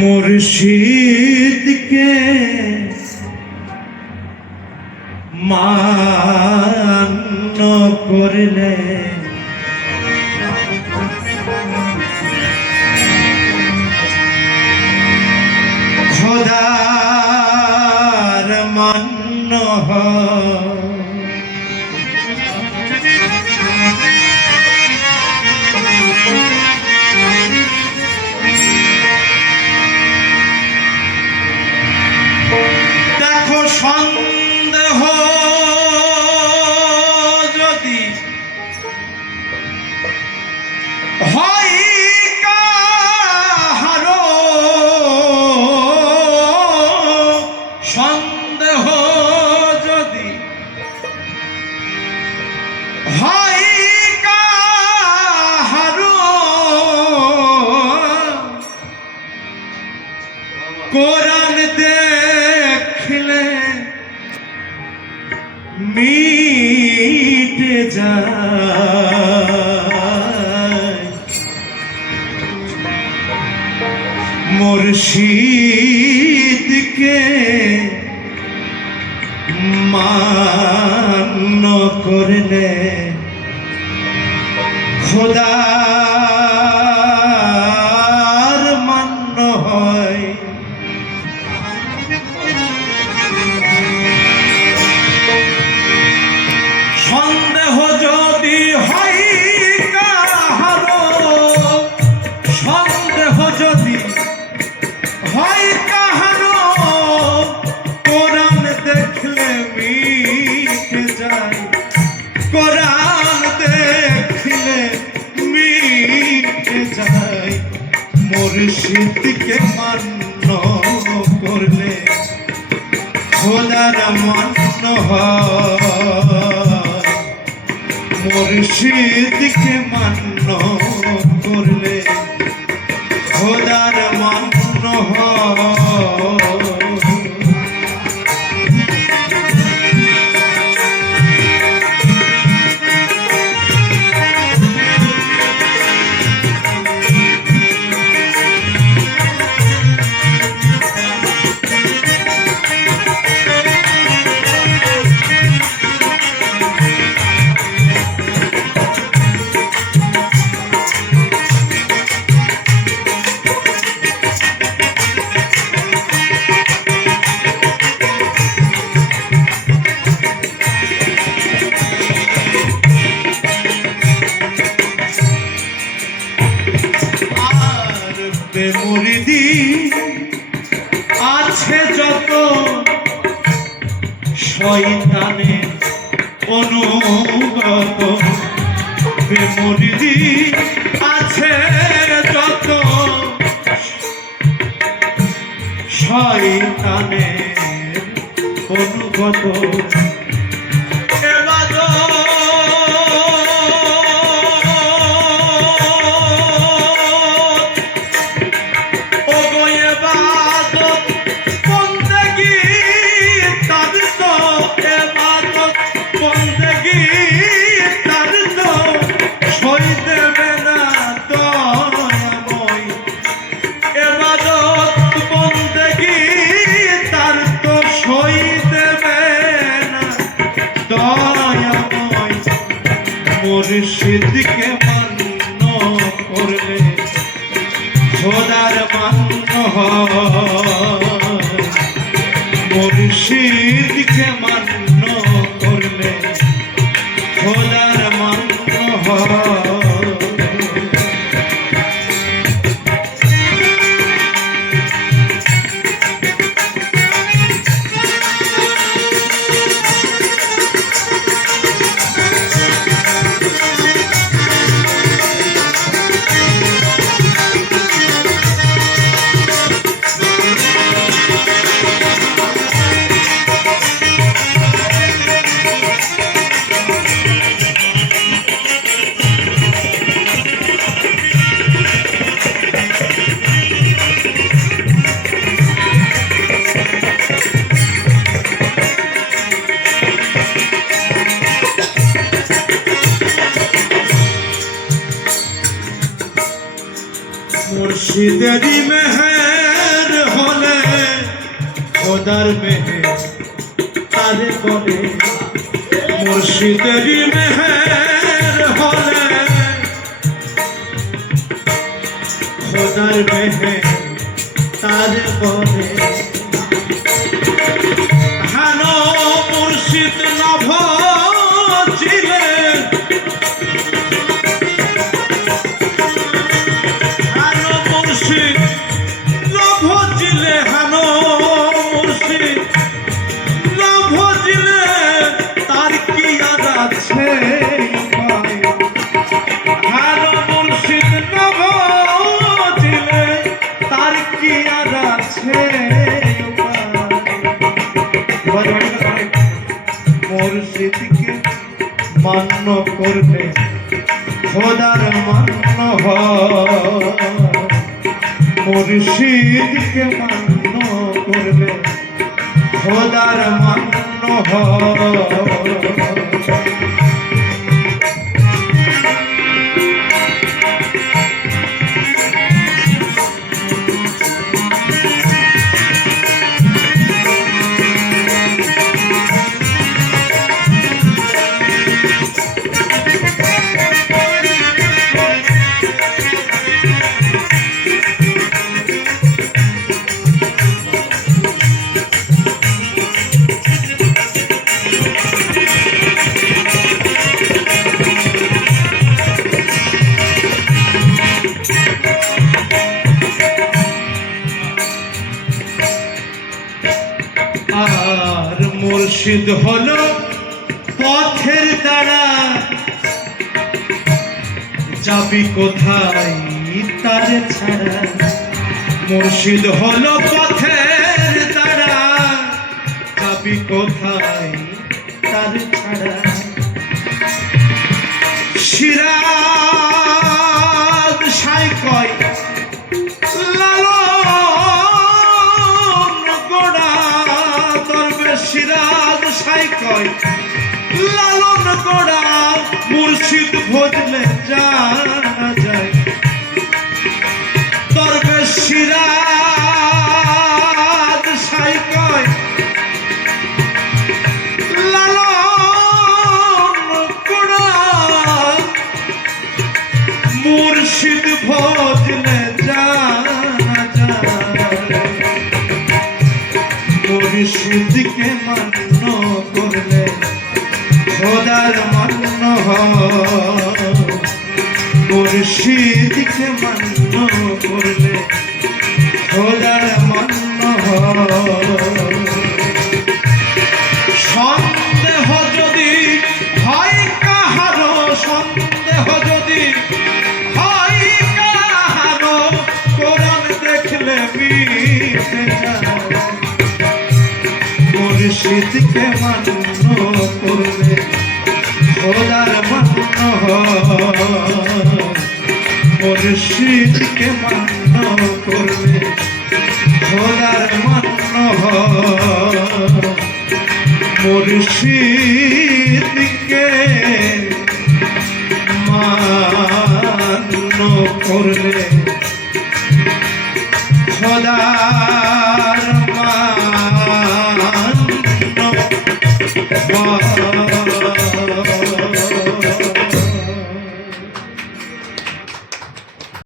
মুর্শিদকে মান করলে মিটে যায়। মুর্শিদকে মান্য করলে খোদার মুর্শিদকে মান্য করলে খোদার মান্য মুর্শিদকে মান্য করলে খোদার মান্য হয়। শয়তানে অনুগত। বেমুরিদি আছে যত। শয়তানে অনুগত। মুর্শিদকে মান্য করলে খোদার মান্য মুর্শিদকে মান্য করলে খোদার মান্য হয়। মুর্শিদেরি মেহে হলে খোদার মেহে তারে বলে মুর্শিদেরই মেহের হলে খোদার মেহে তারে বলে হানো মুর্শিদ নভ ছিলেন মুর্শিদকে মান্য করলে খোদার মান্য হয় মুর্শিদকে মান্য করলে খোদার মান্য হয় মুর্শিদ হলো পথের দ্বারা যাবি কোথায় তার ছাড়া? মুর্শিদ হলো পথের দ্বারা যাবি কোথায় তার ছাড়া? সিরাজ সিরাজ কয় লালন করা মুর্শিদ ভজলে যায় মুর্শিদকে মান্য করলে, খোদার মান্য সন্দেহ যদি হয় কাহারো, সন্দেহ যদি হয় কাহারো, কোরআন দেখলে মুর্শিদকে মান্য করলে, খোদার মান্য হয় মুর্শিদকে মান্য করলে খোদার মান্য। মুর্শিদকে মান্য করলে খোদার